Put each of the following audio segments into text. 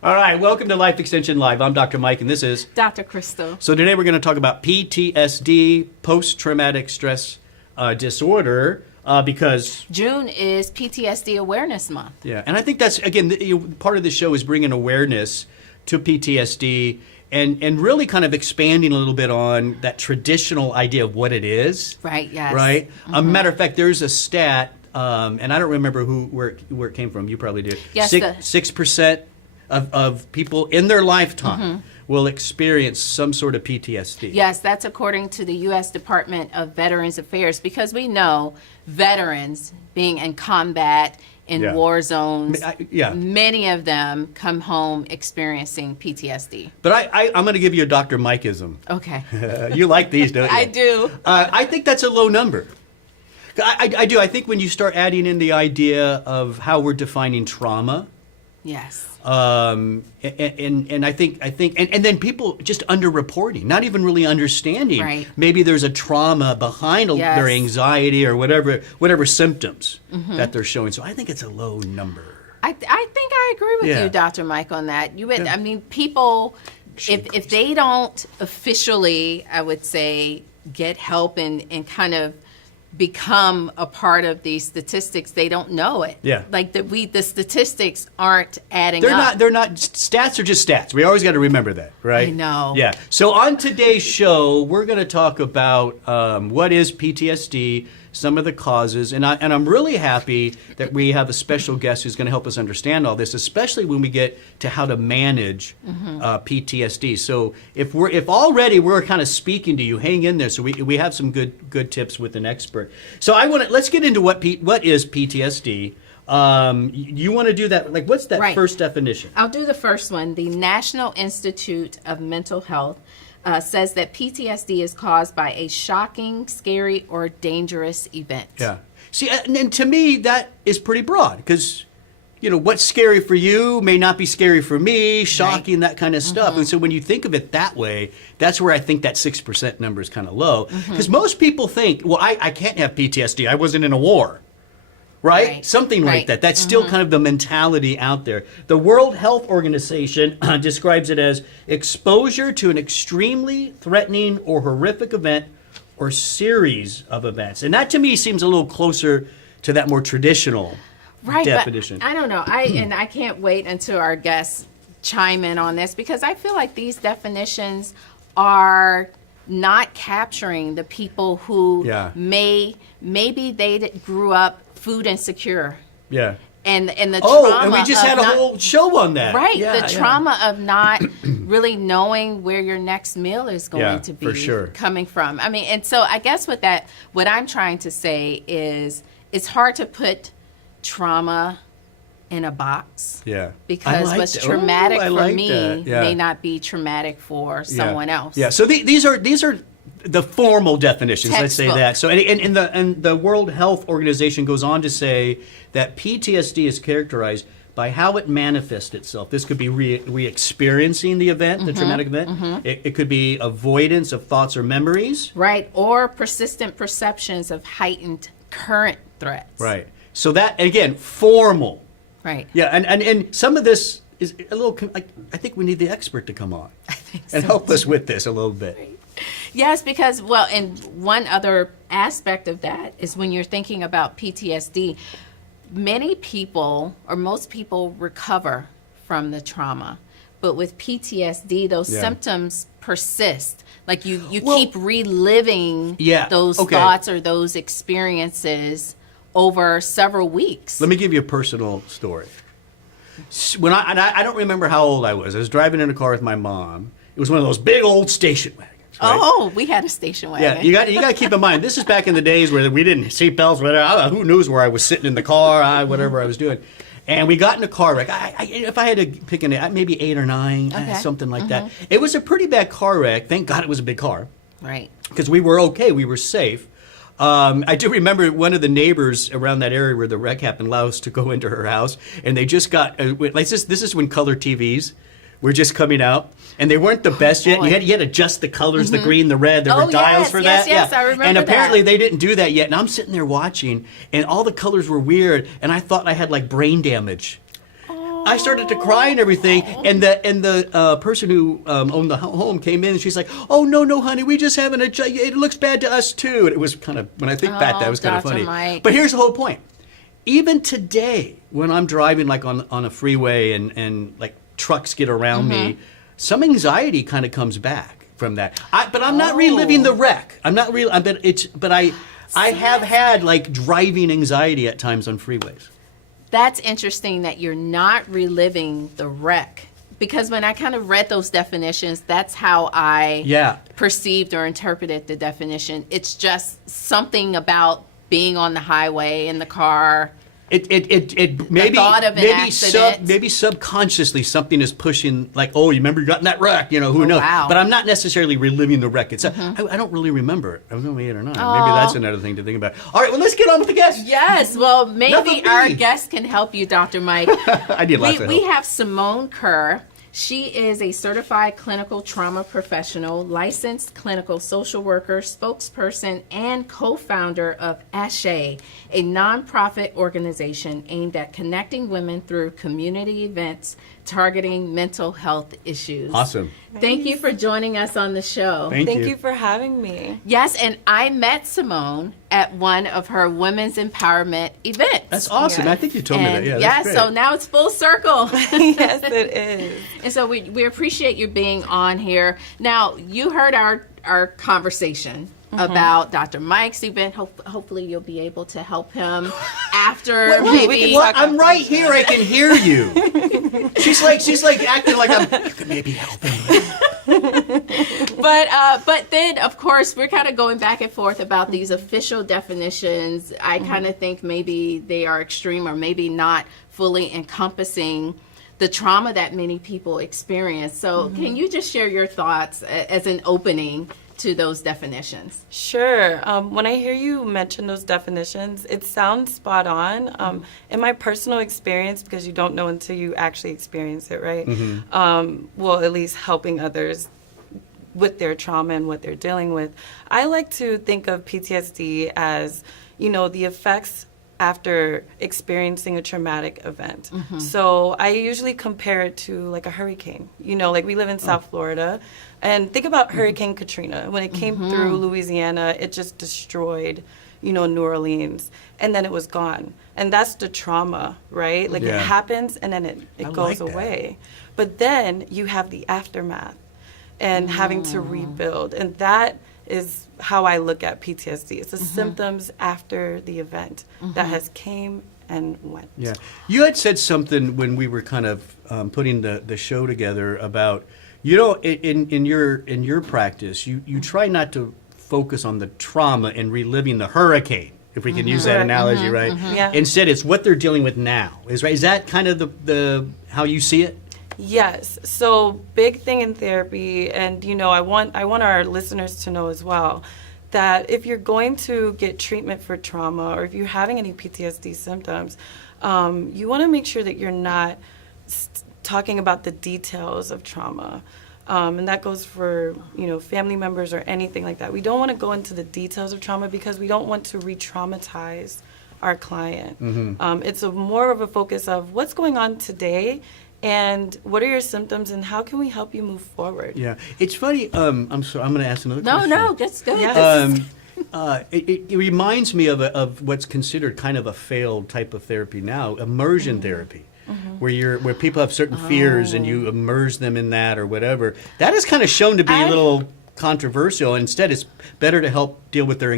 All right, welcome to Life Extension Live. I'm Dr. Mike, and this is Dr. Crystal. So today we're going to talk about PTSD, post-traumatic stress disorder, because June is PTSD Awareness Month. yeah, and I think that's again part of the show is bringing awareness to PTSD and really kind of expanding a little bit on that traditional idea of what it is. Right. Yes. Right. Matter of fact, there's a stat, and I don't remember where it came from. You probably do. Yes, 6% of people in their lifetime will experience some sort of PTSD. Yes, that's according to the U.S. Department of Veterans Affairs, because we know veterans being in combat, in war zones, many of them come home experiencing PTSD. But I'm going to give you a Dr. Mikeism. Okay. You like these, don't you? I do. I think that's a low number. I do. I think when you start adding in the idea of how we're defining trauma. Yes. And I think and then people just underreporting, not even really understanding. Right. Maybe there's a trauma behind their anxiety or whatever symptoms that they're showing. So I think it's a low number. I think I agree with you, Dr. Mike, on that. I mean, people, if they don't officially, I would say, get help and kind of become a part of these statistics, they don't know it. Yeah. Like the statistics aren't adding up. They're not, stats are just stats. We always got to remember that, right? I know. Yeah. So on today's show, we're going to talk about what is PTSD, some of the causes, and I'm really happy that we have a special guest who's going to help us understand all this, especially when we get to how to manage PTSD. So if already we're kind of speaking to you, hang in there. So we have some good tips with an expert. So let's get into what is PTSD. You want to do that? Like, what's that first definition? I'll do the first one. The National Institute of Mental Health says that PTSD is caused by a shocking, scary, or dangerous event. Yeah. See, and to me, that is pretty broad because, what's scary for you may not be scary for me, shocking, that kind of stuff. And so when you think of it that way, that's where I think that 6% number is kind of low. Because most people think, well, I can't have PTSD. I wasn't in a war. Right? Something like that. That's still kind of the mentality out there. The World Health Organization describes it as exposure to an extremely threatening or horrific event or series of events. And that to me seems a little closer to that more traditional definition. But I don't know. I can't wait until our guests chime in on this because I feel like these definitions are not capturing the people who maybe they grew up food insecure. Yeah. And the trauma. And we just had a whole show on that. Right. Yeah, the trauma of not really knowing where your next meal is going to be coming from. I mean, and so I guess what I'm trying to say is it's hard to put trauma in a box. Yeah. Because what's traumatic for me may not be traumatic for someone else. Yeah. So these are the formal definitions, let's say that. So, and the World Health Organization goes on to say that PTSD is characterized by how it manifests itself. This could be re-experiencing the event, the traumatic event. It could be avoidance of thoughts or memories. Right, or persistent perceptions of heightened current threats. Right. So that, again, formal. Right. Yeah, and some of this is a little, I think we need the expert to come on and help us with this a little bit. Right. Yes, because, and one other aspect of that is when you're thinking about PTSD, many people or most people recover from the trauma. But with PTSD, those symptoms persist. Like you keep reliving those thoughts or those experiences over several weeks. Let me give you a personal story. When I don't remember how old I was. I was driving in a car with my mom. It was one of those big old station wagons. Right? Oh, we had a station wagon. Yeah, you got to keep in mind, this is back in the days where we didn't seatbelts, whatever. Who knows where I was sitting in the car, whatever I was doing. And we got in a car wreck. If I had to pick maybe 8 or 9, something like that. It was a pretty bad car wreck. Thank God it was a big car. Right. Because we were okay. We were safe. I do remember one of the neighbors around that area where the wreck happened allowed us to go into her house. And they just got, this is when color TVs were just coming out. And they weren't the best yet. You had to adjust the colors, the green, the red. There were dials for that. Yes, I remember and apparently they didn't do that yet. And I'm sitting there watching, and all the colors were weird. And I thought I had like brain damage. I started to cry and everything, and the person who owned the home came in, and she's like, "Oh no, honey, we just haven't it looks bad to us too." And it was kind of, when I think back, that was kind of Dr. funny. Mike. But here's the whole point. Even today, when I'm driving like on a freeway and like trucks get around me, some anxiety kind of comes back from that. But I'm not reliving the wreck. I'm not real. But I have had like driving anxiety at times on freeways. That's interesting that you're not reliving the wreck. Because when I kind of read those definitions, that's how I perceived or interpreted the definition. It's just something about being on the highway in the car. It maybe thought of an accident. Maybe subconsciously something is pushing, like, oh, you remember you got in that wreck, who knows? Wow. But I'm not necessarily reliving the wreck itself. I don't really remember it. I was only 8 or 9. Maybe that's another thing to think about. All right, well, let's get on with the guest. Yes, well, maybe our guest can help you, Dr. Mike. I need lots of help. We have Simone Kerr. She is a certified clinical trauma professional, licensed clinical social worker, spokesperson, and co-founder of ASHE, a nonprofit organization aimed at connecting women through community events targeting mental health issues. Awesome. Thank you for joining us on the show. Thank you for having me. Yes, and I met Simone at one of her women's empowerment events. That's awesome. Yes. I think you told me that. Yeah, yeah, that's great. so now it's full circle. Yes, it is. And so we appreciate you being on here. Now, you heard our conversation about Dr. Mike's event. Hopefully you'll be able to help him after maybe. I'm right here. I can hear you. She's like acting like you could maybe help him. But then, of course, we're kind of going back and forth about these official definitions. I kind of think maybe they are extreme or maybe not fully encompassing the trauma that many people experience. So can you just share your thoughts as an opening to those definitions? Sure. When I hear you mention those definitions, it sounds spot on. In my personal experience, because you don't know until you actually experience it, right? Well, at least helping others with their trauma and what they're dealing with. I like to think of PTSD as, the effects after experiencing a traumatic event. So I usually compare it to like a hurricane. Like we live in South Florida, and think about Hurricane Katrina. When it came through Louisiana, it just destroyed, New Orleans, and then it was gone. And that's the trauma, right? Like it happens and then it goes away. But then you have the aftermath and having to rebuild. And that is how I look at PTSD. It's the symptoms after the event that has came and went. Yeah. You had said something when we were kind of putting the show together about, in your practice, you try not to focus on the trauma and reliving the hurricane, if we can use that analogy, right? Yeah. Instead, it's what they're dealing with now. Is that kind of the how you see it? Yes. So big thing in therapy, and I want our listeners to know as well that if you're going to get treatment for trauma or if you're having any PTSD symptoms, you want to make sure that you're not talking about the details of trauma. And that goes for, family members or anything like that. We don't want to go into the details of trauma because we don't want to re-traumatize our client. It's more of a focus of what's going on today and what are your symptoms and how can we help you move forward? Yeah. It's funny. I'm sorry. I'm going to ask another question. No, that's good. Yes. It reminds me of what's considered kind of a failed type of therapy now, immersion therapy. Where people have certain fears and you immerse them in that or whatever. That is kind of shown to be a little controversial. Instead, it's better to help deal with their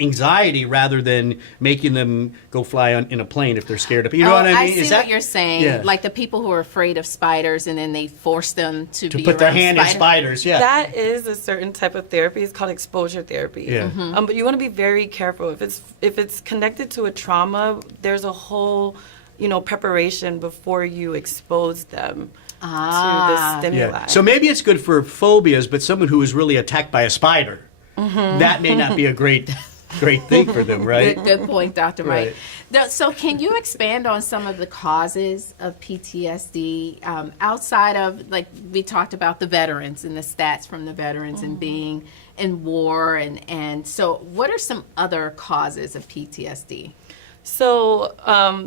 anxiety rather than making them go fly in a plane if they're scared of. You know what I mean? I see what you're saying. Yeah. Like the people who are afraid of spiders, and then they force them to be put their around hand in spiders. Yeah, that is a certain type of therapy. It's called exposure therapy. Yeah. But you want to be very careful if it's connected to a trauma. There's a whole preparation before you expose them to the stimuli. Yeah. So maybe it's good for phobias, but someone who is really attacked by a spider, that may not be a great thing for them, right? Good point, Dr. Mike. Right. Now, so can you expand on some of the causes of PTSD outside of, like, we talked about the veterans and the stats from the veterans and being in war, and so what are some other causes of PTSD? So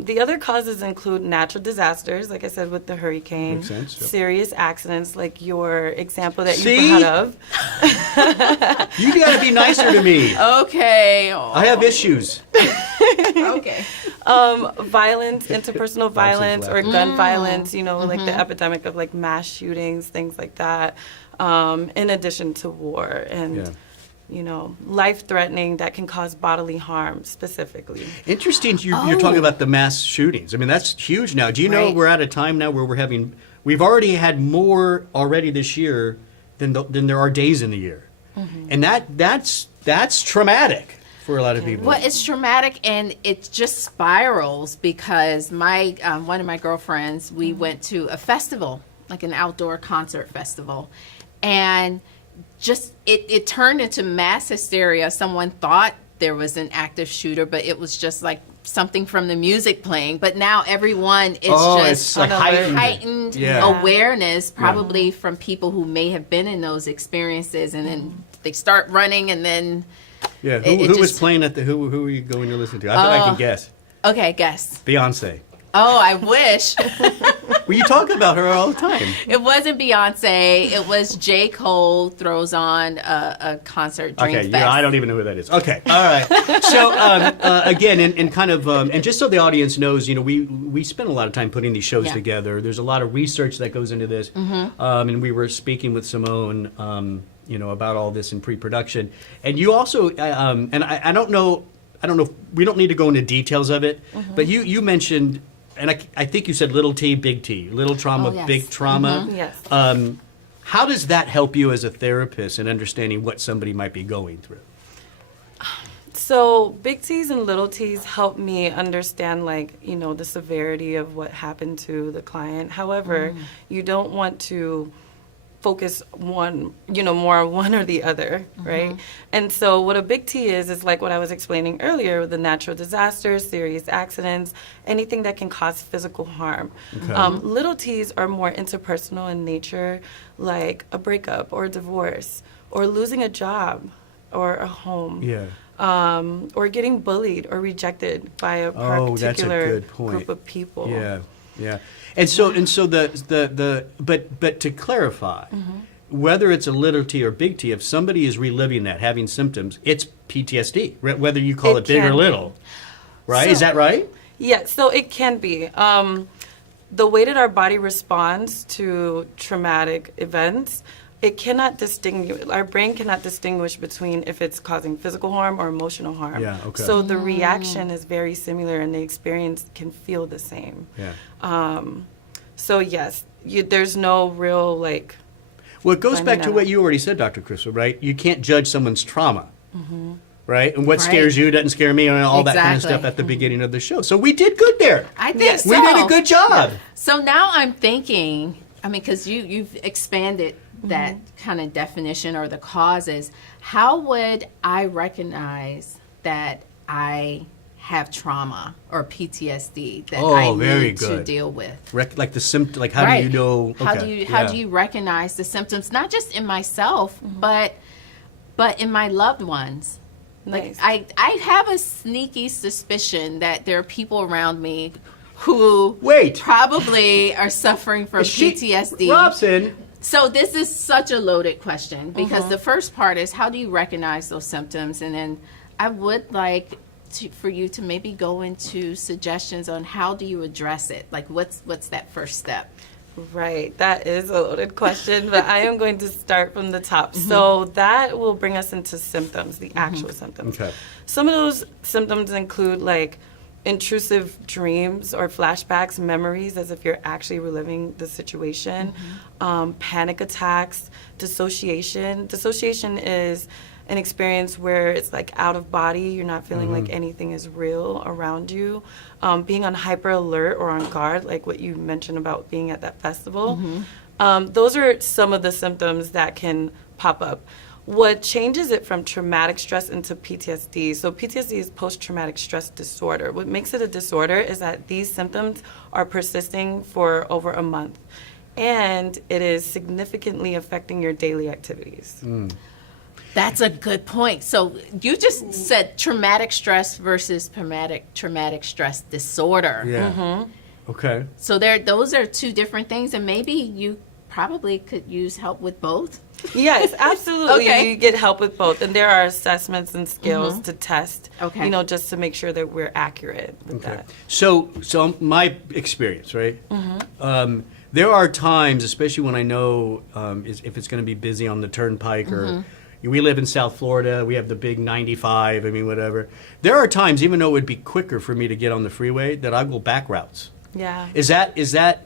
the other causes include natural disasters, like I said, with the hurricane, Makes sense, yep. serious accidents, like your example that See? you brought of. You got to be nicer to me. Okay. I have issues. Okay. Violence, interpersonal violence, or laughing. gun violence, you know, like the epidemic of like mass shootings, things like that, in addition to war and, Yeah. you know, life-threatening that can cause bodily harm specifically. Interesting. You're talking about the mass shootings. I mean, that's huge now. Do you know Right. we're at a time now where we've already had more already this year than there are days in the year, and that's traumatic for a lot of people. Well, it's traumatic and it just spirals because my one of my girlfriends, we went to a festival, like an outdoor concert festival, and just it turned into mass hysteria. Someone thought there was an active shooter, but it was just like something from the music playing. But now everyone is it's just like on alert. heightened Yeah. awareness, probably from people who may have been in those experiences, and then they start running, and then Yeah. it Who was just- playing at the? Who were you going to listen to? I bet I can guess. okay, guess. Beyonce. Oh, I wish. Well, you talk about her all the time. It wasn't Beyonce. It was J. Cole throws on a concert. Dream Okay, Fest. yeah, I don't even know who that is. Okay, all right. So again, and kind of, and just so the audience knows, you know, we spend a lot of time putting these shows Yeah. together. There's a lot of research that goes into this, and we were speaking with Simone, you know, about all this in pre-production, and you also, and I don't know, we don't need to go into details of it, but you mentioned. And I think you said little t, big T, little trauma, Oh, yes. big trauma. Yes. How does that help you as a therapist in understanding what somebody might be going through? So big T's and little T's help me understand, like, you know, the severity of what happened to the client. However, you don't want to focus one, you know, more on one or the other, right? And so what a big T is like what I was explaining earlier with the natural disasters, serious accidents, anything that can cause physical harm. Okay. Little T's are more interpersonal in nature, like a breakup or a divorce or losing a job or a home. Yeah. Or getting bullied or rejected by a Oh, that's a particular good point. group of people. Yeah, yeah. And so but to clarify, whether it's a little T or big T, if somebody is reliving that, having symptoms, it's PTSD, whether you call it big or can little. Right? Is So- that right? Yeah, so it can be. The way that our body responds to traumatic events, it cannot distinguish, our brain cannot distinguish between if it's causing physical harm or emotional harm. Yeah, okay. So the reaction is very similar and the experience can feel the same. Yeah. So yes, there's no real, like, Well, it goes Finding back to out. what you already said, Dr. Crystal, right? You can't judge someone's trauma. Right? And what Right. scares you doesn't scare me, and all that kind of Exactly. stuff at the beginning of the show. So we did good there. I think Yes. so. We did a good job. So now I'm thinking, I mean, because you've expanded that kind of definition or the causes. How would I recognize that I have trauma or PTSD that Oh, I very need to good. deal with? Like the symptom, like how Right. do you know? How okay, do you yeah. recognize the symptoms, not just in myself, but in my loved ones? nice. Like I have a sneaky suspicion that there are people around me who Wait. probably are suffering from She- PTSD. Robson, So this is such a loaded question because Mm-hmm. the first part is how do you recognize those symptoms, and then I would like for you to maybe go into suggestions on how do you address it. Like what's that first step? Right, that is a loaded question, but I am going to start from the top. So that will bring us into symptoms, the actual symptoms. Okay. Some of those symptoms include like intrusive dreams or flashbacks, memories as if you're actually reliving the situation, panic attacks, dissociation. Dissociation is an experience where it's like out of body, you're not feeling like anything is real around you. Being on hyper alert or on guard, like what you mentioned about being at that festival. Those are some of the symptoms that can pop up. What changes it from traumatic stress into PTSD? So PTSD is post-traumatic stress disorder. What makes it a disorder is that these symptoms are persisting for over a month, and it is significantly affecting your daily activities. That's a good point. So you just said traumatic stress versus traumatic stress disorder. Yeah. Okay. So those are two different things, and maybe you probably could use help with both. Yes, absolutely. Okay. You get help with both, and there are assessments and skills to test. Okay. Just to make sure that we're accurate with that. So my experience, right? There are times, especially when I know if it's going to be busy on the turnpike or we live in South Florida, we have the big 95, I mean, whatever. There are times, even though it would be quicker for me to get on the freeway, that I go back routes. Yeah. Is that is that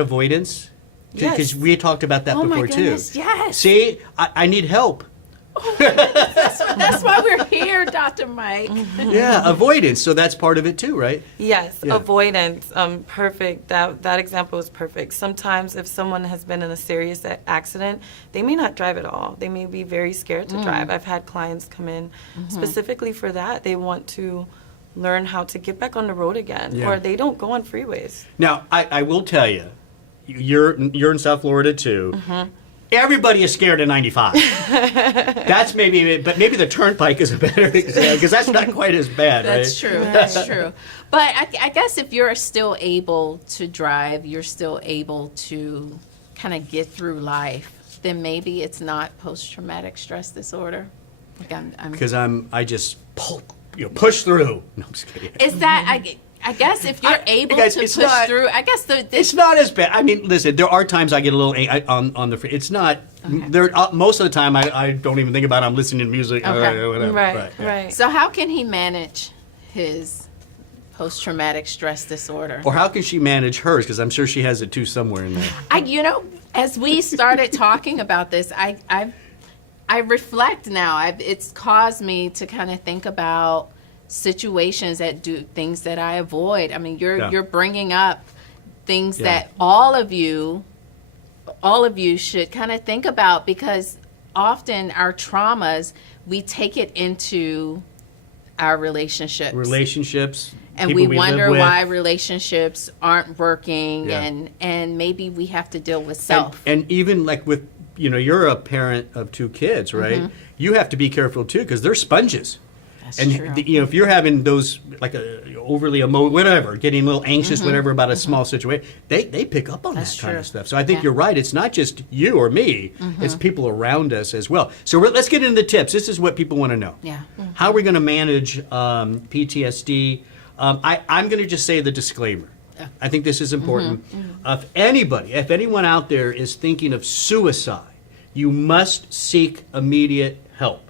avoidance? Yes. Because we had talked about that Oh my before goodness, too. yes. See, I need help. That's why we're here, Dr. Mike. Yeah, avoidance. So that's part of it too, right? Yes, Yeah. avoidance. Perfect. That example is perfect. Sometimes if someone has been in a serious accident, they may not drive at all. They may be very scared to drive. I've had clients come in specifically for that. They want to learn how to get back on the road again, Yeah. or they don't go on freeways. Now, I will tell you, you're in South Florida too. Everybody is scared of 95. That's maybe the turnpike is a better example because that's not quite as bad, That's right? true. That's true. But I guess if you're still able to drive, you're still able to kind of get through life, then maybe it's not post-traumatic stress disorder. Like I'm Because I just push through. No, I'm just kidding. Is that I guess if you're able guys, to it's push not- through, I guess It's not as bad. I mean, listen, there are times I get a little on the free. It's not. There most of the time I don't even think about it. I'm listening to music. Okay. Or whatever. Right, yeah. right. So how can he manage his post-traumatic stress disorder? Or how can she manage hers? Because I'm sure she has it too somewhere in there. As we started talking about this, I reflect now. It's caused me to kind of think about situations that do things that I avoid. I mean, you're bringing up things that all of you should kind of think about, because often our traumas, we take it into our relationships. people And we live wonder with. why relationships aren't working, Yeah. and maybe we have to deal with self. And even like with, you're a parent of 2 kids, right? You have to be careful too because they're sponges. That's And true. if you're having those like overly whatever, getting a little anxious, whatever about a small situation, they pick up on That's that kind true. of stuff. So I think Yeah. you're right. It's not just you or me; it's people around us as well. So let's get into the tips. This is what people want to know. Yeah. How are we going to manage PTSD? I'm going to just say the disclaimer. I think this is important. If anyone out there is thinking of suicide, you must seek immediate help.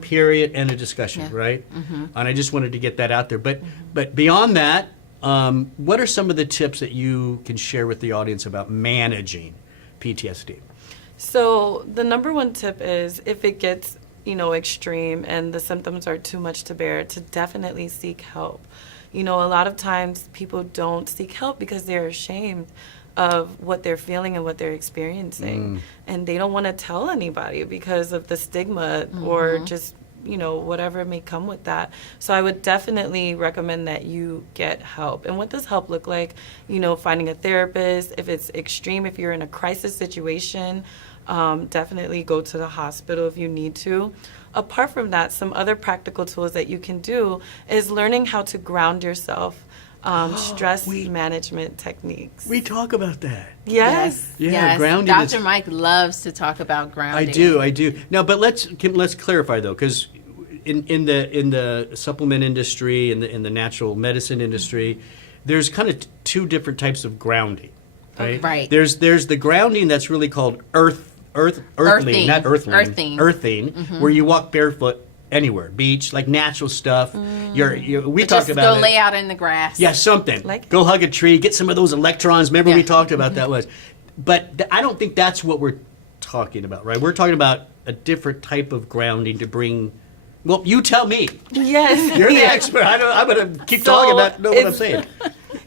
Period. End of discussion. Right. And I just wanted to get that out there. But beyond that, what are some of the tips that you can share with the audience about managing PTSD? So the number one tip is, if it gets extreme and the symptoms are too much to bear, to definitely seek help. A lot of times people don't seek help because they're ashamed of what they're feeling and what they're experiencing, and they don't want to tell anybody because of the stigma or just whatever may come with that. So I would definitely recommend that you get help. And what does help look like? Finding a therapist. If it's extreme, if you're in a crisis situation, definitely go to the hospital if you need to. Apart from that, some other practical tools that you can do is learning how to ground yourself. Stress management techniques. We talk about that. Yes. Yeah, Yes. grounding is- Dr. Mike loves to talk about grounding. I do. Now, but let's clarify though, because in the supplement industry, in the natural medicine industry, there's kind of 2 different types of grounding, right? Right. There's the grounding that's really called earthing, Earthing. not earthling, Earthing. where you walk barefoot anywhere, beach, like natural stuff. We talked Just about go it. lay out in the grass. Yeah, something. Like- Go hug a tree, get some of those electrons. Remember we Yeah. talked about that was. But I don't think that's what we're talking about, right? We're talking about a different type of grounding to bring. Well, you tell me. Yes. You're the Yeah. expert. I'm going to keep So talking about know what I'm it's- saying.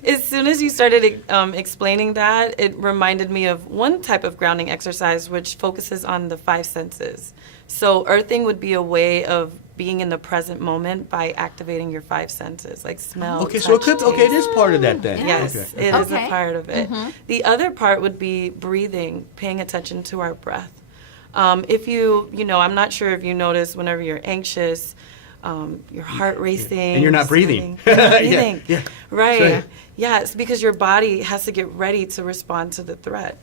As soon as you started explaining that, it reminded me of one type of grounding exercise which focuses on the 5 senses. So earthing would be a way of being in the present moment by activating your 5 senses, like smell, Okay, so touch, it is part of that then. Yes, Okay. it is a Okay. part of it. The other part would be breathing, paying attention to our breath. If I'm not sure if you notice whenever you're anxious, your heart racing. And you're not breathing. You're not breathing. Yeah. Right. Right. Yeah, it's because your body has to get ready to respond to the threat.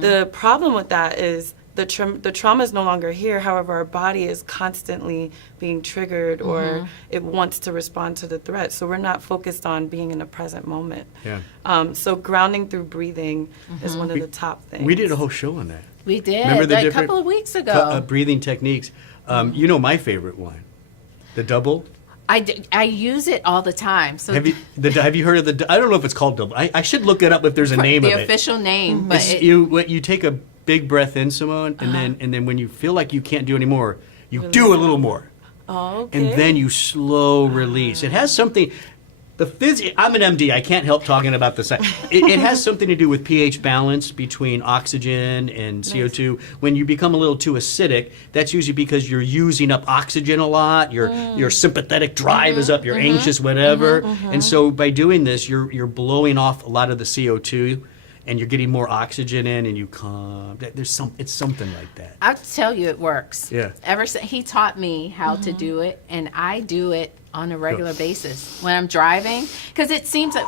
The problem with that is the trauma is no longer here. However, our body is constantly being triggered or it wants to respond to the threat. So we're not focused on being in the present moment. Yeah. So grounding through breathing is one of the top things. We did a whole show on that. We did Remember the a different couple of weeks ago. breathing techniques. You know my favorite one, the double. I use it all the time. So Have you heard of the? I don't know if it's called double. I should look it up if there's a name the of it. official name, but It's, you take a big breath in, Simone, and then when you feel like you can't do anymore, you do a little more, Oh, okay. and then you slow release. It has something. I'm an MD. I can't help talking about this. It has something to do with pH balance between oxygen and CO2. When you become a little too acidic, that's usually because you're using up oxygen a lot. Your sympathetic drive is up. You're anxious, whatever. And so by doing this, you're blowing off a lot of the CO2, and you're getting more oxygen in, and you calm. It's something like that. I'll tell you, it works. Yeah. Ever since he taught me how to do it, and I do it on a regular basis when I'm driving, because it seems like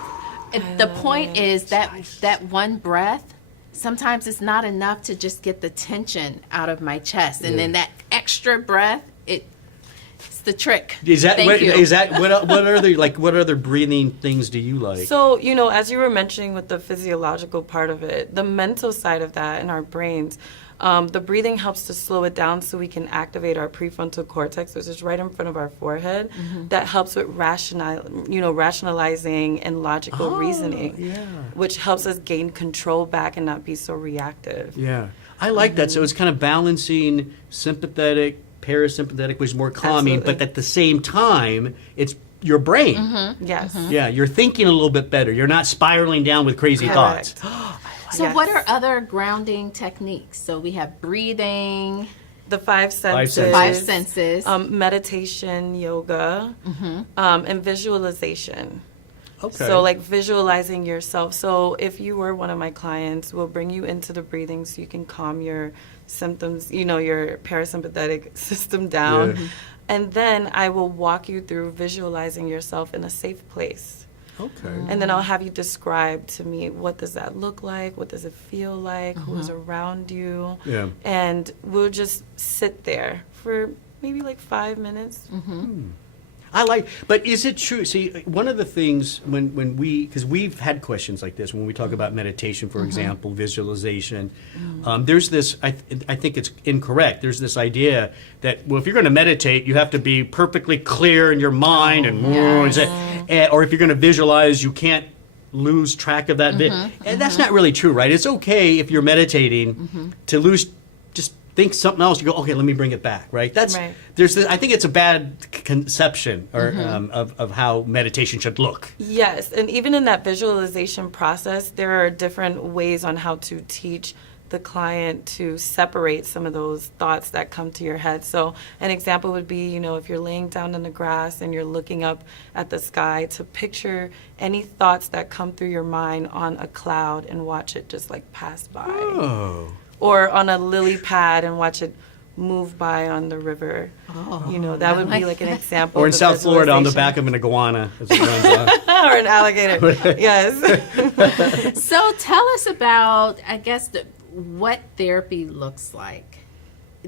the point is that one breath. Sometimes it's not enough to just get the tension out of my chest, and then that extra breath, it's the trick. Is that Thank you. what other breathing things do you like? So, as you were mentioning with the physiological part of it, the mental side of that in our brains, the breathing helps to slow it down so we can activate our prefrontal cortex, which is right in front of our forehead. That helps with rationalizing and logical reasoning, which helps us gain control back and not be so reactive. Yeah, I like that. So it's kind of balancing sympathetic, parasympathetic, which is more calming, Absolutely. but at the same time, it's your brain. Yes. Yeah, you're thinking a little bit better. You're not spiraling down with crazy Correct. thoughts. So Yes. what are other grounding techniques? So we have breathing, The five senses. five senses. Meditation, yoga, and visualization. Okay. So like visualizing yourself. So if you were one of my clients, we'll bring you into the breathing so you can calm your symptoms, your parasympathetic system down. Yeah. And then I will walk you through visualizing yourself in a safe place. Okay. And then I'll have you describe to me, what does that look like? What does it feel like? Who's around you? Yeah. And we'll just sit there for maybe like 5 minutes. But is it true? See, one of the things when because we've had questions like this when we talk about meditation, for example, visualization. There's this. I think it's incorrect. There's this idea that if you're going to meditate, you have to be perfectly clear in your mind, or if you're going to visualize, you can't lose track of that bit. And that's not really true, right? It's okay if you're meditating to lose. Just think something else. You go, okay, let me bring it back, right? Right. There's this, I think it's a bad conception of how meditation should look. Yes, and even in that visualization process, there are different ways on how to teach the client to separate some of those thoughts that come to your head. So an example would be, if you're laying down in the grass and you're looking up at the sky, to picture any thoughts that come through your mind on a cloud and watch it just like pass by. Oh. Or on a lily pad and watch it move by on the river. That would be like an example. Or in of South Florida on the back visualization. of an iguana. As it runs off. Or an alligator. Yes. So tell us about, I guess, what therapy looks like,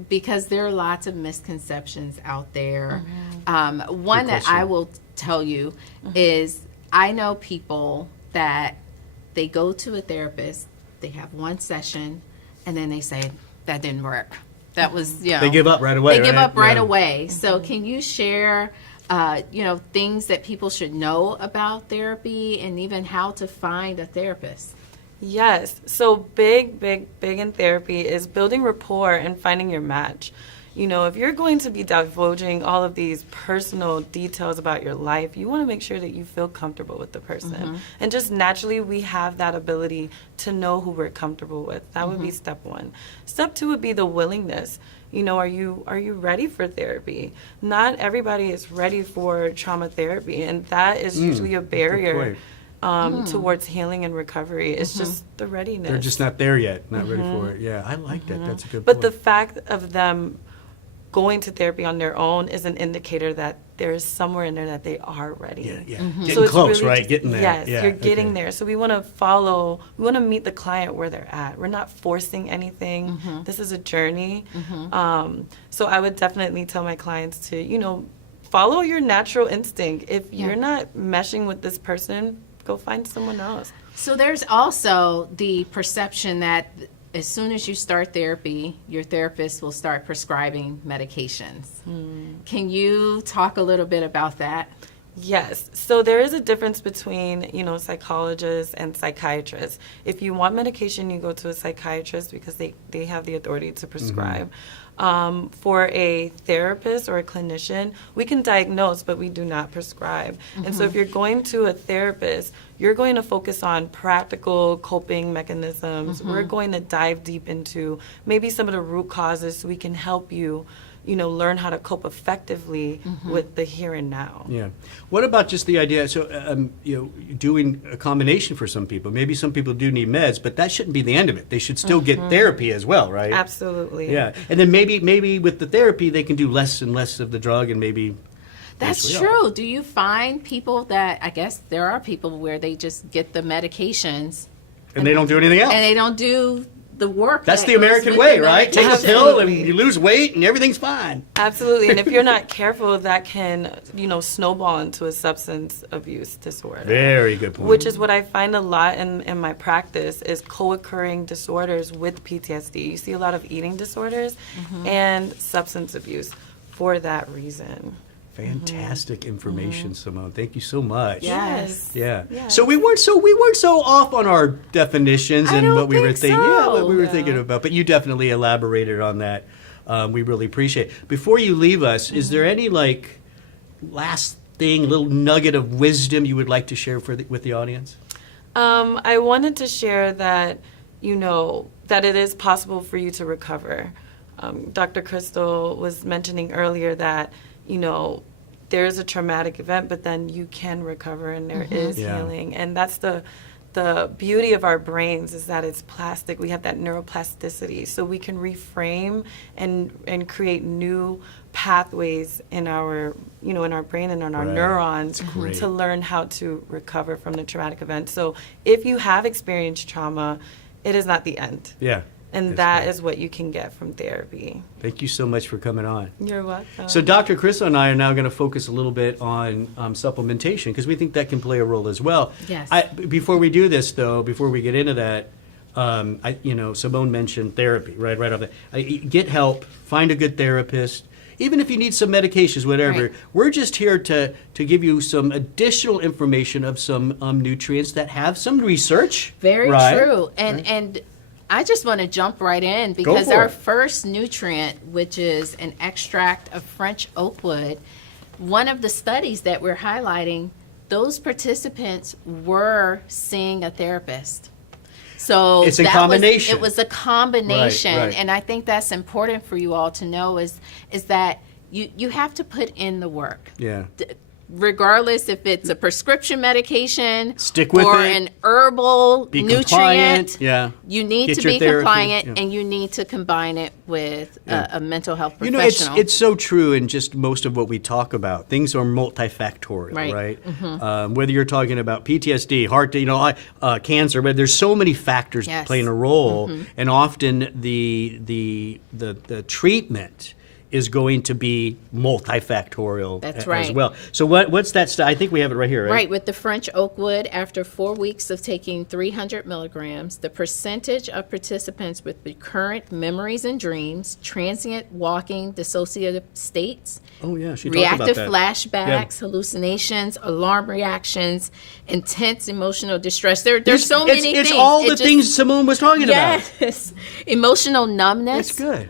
because there are lots of misconceptions out there. One that I will tell you is, I know people that they go to a therapist, they have one session, and then they say, that didn't work. That was, They give up right away. They give up right Yeah. away. So can you share, things that people should know about therapy, and even how to find a therapist? Yes. So big in therapy is building rapport and finding your match. If you're going to be divulging all of these personal details about your life, you want to make sure that you feel comfortable with the person. And just naturally, we have that ability to know who we're comfortable with. That would be step one. Step two would be the willingness. Are you ready for therapy? Not everybody is ready for trauma therapy, and that is usually a barrier towards healing and recovery. It's just the readiness. They're just not there yet, not ready for it. Yeah, I like that. That's a good But point. the fact of them going to therapy on their own is an indicator that there is somewhere in there that they are ready. yeah, yeah. Mm-hmm. Getting it's close, really right? just- Getting there. Yes, yeah, you're getting okay. there. So we want to meet the client where they're at. We're not forcing anything. This is a journey. So I would definitely tell my clients to, follow your natural instinct. If you're not meshing with this person, go find someone else. So there's also the perception that as soon as you start therapy, your therapist will start prescribing medications. Can you talk a little bit about that? Yes. So there is a difference between, psychologists and psychiatrists. If you want medication, you go to a psychiatrist because they have the authority to prescribe. For a therapist or a clinician, we can diagnose, but we do not prescribe. And so if you're going to a therapist, you're going to focus on practical coping mechanisms. We're going to dive deep into maybe some of the root causes so we can help you, learn how to cope effectively with the here and now. Yeah. What about just the idea? So, doing a combination for some people. Maybe some people do need meds, but that shouldn't be the end of it. They should still get therapy as well, right? Absolutely. Yeah. And then maybe with the therapy, they can do less and less of the drug, and maybe. That's eventually true. Do you find people that, I guess there are people where they just get the medications And they don't do anything else. and they don't do the work. That's that the goes American with way, the right? Take a medication. pill and you lose weight and everything's fine. Absolutely. And if you're not careful, that can, snowball into a substance abuse disorder. Very good point. Which is what I find a lot in my practice is co-occurring disorders with PTSD. You see a lot of eating disorders and substance abuse for that reason. Fantastic information, Simone. Thank you so much. Yes. Yeah. Yes. So we weren't so off on our definitions I and don't what we were think thinking. so. Yeah, what we were Yeah. thinking about. But you definitely elaborated on that. We really appreciate it. Before you leave us, is there any last thing, little nugget of wisdom you would like to share with the audience? I wanted to share that, that it is possible for you to recover. Dr. Crystal was mentioning earlier that, there is a traumatic event, but then you can recover and there is Yeah. healing. And that's the beauty of our brains is that it's plastic. We have that neuroplasticity. So we can reframe and create new pathways in our, in our brain and in our Right. neurons That's great. to learn how to recover from the traumatic event. So if you have experienced trauma, it is not the end. Yeah. And That's that great. is what you can get from therapy. Thank you so much for coming on. You're welcome. So Dr. Crystal and I are now going to focus a little bit on supplementation because we think that can play a role as well. Yes. Before we do this, though, before we get into that, Simone mentioned therapy, right off the get help, find a good therapist. Even if you need some medications, whatever, Right. we're just here to give you some additional information of some nutrients that have some research. Very right? true. And I just want to jump right in because for our it. first nutrient, which is an extract of French oak wood, one of the studies that we're highlighting, those participants were seeing a therapist. So It's a that combination. It was a combination, Right. and I think that's important for you all to know is that you have to put in the work. Yeah. Regardless if it's a prescription medication Stick with or it. an herbal Be nutrient, compliant. Yeah. you need Get to your be therapy. compliant Yeah. and you need to combine it with a mental health You professional. know, it's so true in just most of what we talk about. Things are multifactorial, Right. right? Whether you're talking about PTSD, heart, cancer, but there's so many factors Yes. playing a role, and often the treatment is going to be multifactorial That's as right. well. So what's that? I think we have it right here, right? Right, with the French oak wood, after 4 weeks of taking 300 milligrams, the percentage of participants with recurrent memories and dreams, transient walking, dissociative states, Oh yeah, she talked reactive about that. flashbacks, hallucinations, alarm reactions, intense emotional distress. There's so many things. It's all It the just- things Simone was talking about. Yes. Emotional numbness. That's good.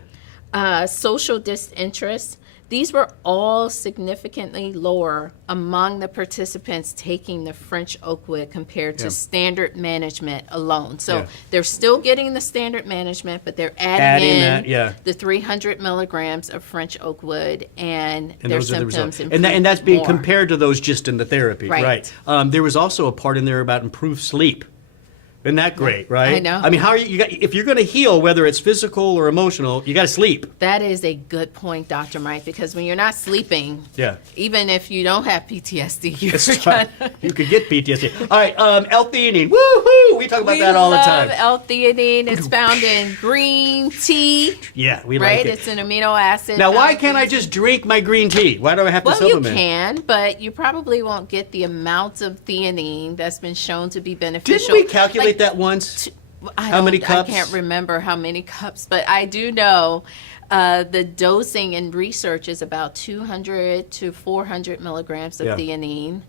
Social disinterest. These were all significantly lower among the participants taking the French oak wood compared to standard management alone. So they're still getting the standard management, but they're adding in the 300 milligrams of French oak wood, and their symptoms improved. And that's being more. compared to those just in the therapy, right? There was also a part in there about improved sleep. Isn't that great, right? I know. I mean, how are you if you're going to heal, whether it's physical or emotional, you got to sleep. That is a good point, Dr. Mike, because when you're not sleeping, even if you don't have PTSD, you could get PTSD. All right, L-theanine, woohoo! We talk about that all the time. We love L-theanine. It's found in green tea. Yeah, we like it. It's an amino acid. Now, why can't I just drink my green tea? Why do I have to supplement? Well, you can, but you probably won't get the amounts of theanine that's been shown to be beneficial. Didn't we calculate that once? How many cups? I can't remember how many cups, but I do know the dosing in research is about 200 to 400 milligrams of theanine.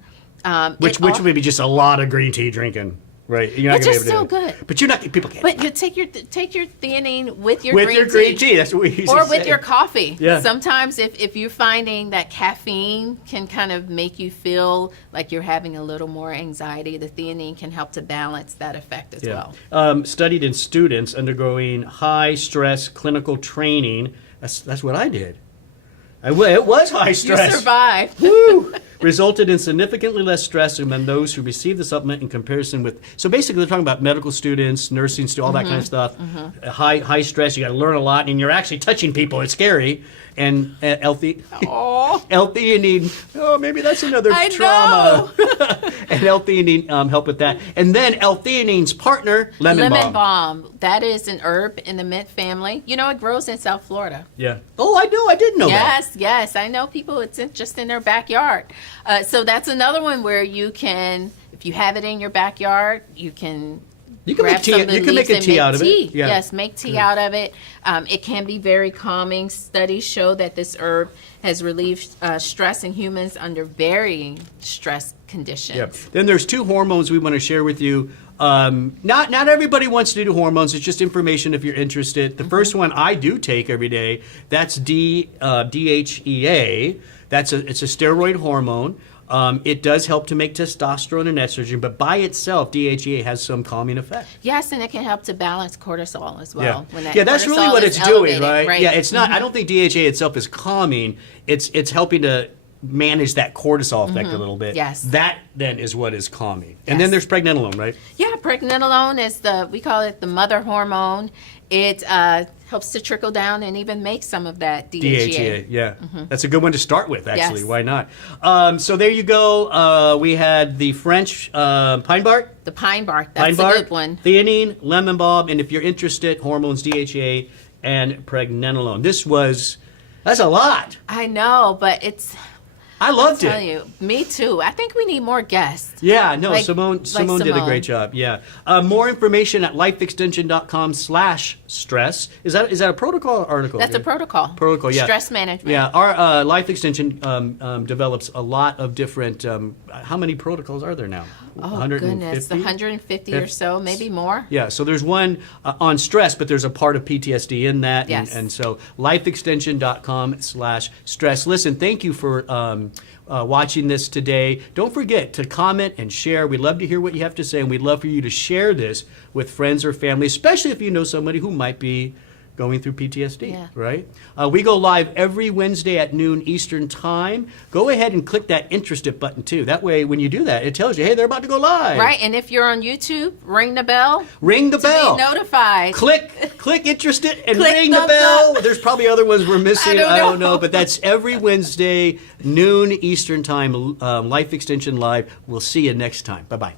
Which would be just a lot of green tea drinking. Right, you're not which gonna is be able to still do it. good. But you're not. People can't. But you take your theanine with your green tea. That's what we used to say. Or with your coffee. Yeah. Sometimes if you're finding that caffeine can kind of make you feel like you're having a little more anxiety, the theanine can help to balance that effect as well. Studied in students undergoing high stress clinical training. That's what I did. It was high stress. You survived. Woo! Resulted in significantly less stress among those who received the supplement in comparison with. So basically, they're talking about medical students, nursing students, all that kind of stuff. High stress. You got to learn a lot, and you're actually touching people. It's scary. And L-theanine. Oh, maybe that's another trauma. And L-theanine help with that. And then L-theanine's partner, lemon balm. That is an herb in the mint family. You know, it grows in South Florida. Yeah. Oh, I know. I didn't know that. Yes. I know people. It's just in their backyard. So that's another one where you can, if you have it in your backyard, you can. You can make tea. You can make a tea out of it. Yeah. Yes, make tea out of it. It can be very calming. Studies show that this herb has relieved stress in humans under varying stress conditions. Yep. Then there's two hormones we want to share with you. Not everybody wants to do hormones. It's just information if you're interested. The first one I do take every day. That's DHEA. It's a steroid hormone. It does help to make testosterone and estrogen, but by itself, DHEA has some calming effect. Yes, and it can help to balance cortisol as well. Yeah, that's really what it's doing, right? Yeah, it's not. I don't think DHEA itself is calming. It's helping to manage that cortisol effect a little bit. Yes. That then is what is calming. And then there's pregnenolone, right? Yeah, pregnenolone is we call it the mother hormone. It helps to trickle down and even make some of that DHEA. Yeah. That's a good one to start with, actually. Yes. Why not? So there you go. We had the French pine bark. The pine bark. That's a good one. Theanine, lemon balm, and if you're interested, hormones, DHEA, and pregnenolone. That's a lot. I know, but it's... I loved it. Tell you, me too. I think we need more guests. Yeah, no, Simone did a great job. Yeah, more information at lifeextension.com/stress. Is that a protocol or article? That's a protocol. Protocol, yeah. Stress management. Yeah, our Life Extension develops a lot of different. How many protocols are there now? Oh 150? Goodness, 150 or so, maybe more. Yeah, so there's one on stress, but there's a part of PTSD in that. Yes. And so lifeextension.com/stress. Listen, thank you for watching this today. Don't forget to comment and share. We'd love to hear what you have to say, and we'd love for you to share this with friends or family, especially if you know somebody who might be going through PTSD, right? We go live every Wednesday at noon Eastern Time. Go ahead and click that interested button too. That way, when you do that, it tells you, hey, they're about to go live. Right, and if you're on YouTube, ring the bell. Ring the bell. To be notified. Click interested and ring the bell. There's probably other ones we're missing. I don't know, but that's every Wednesday, noon Eastern Time, Life Extension Live. We'll see you next time. Bye-bye.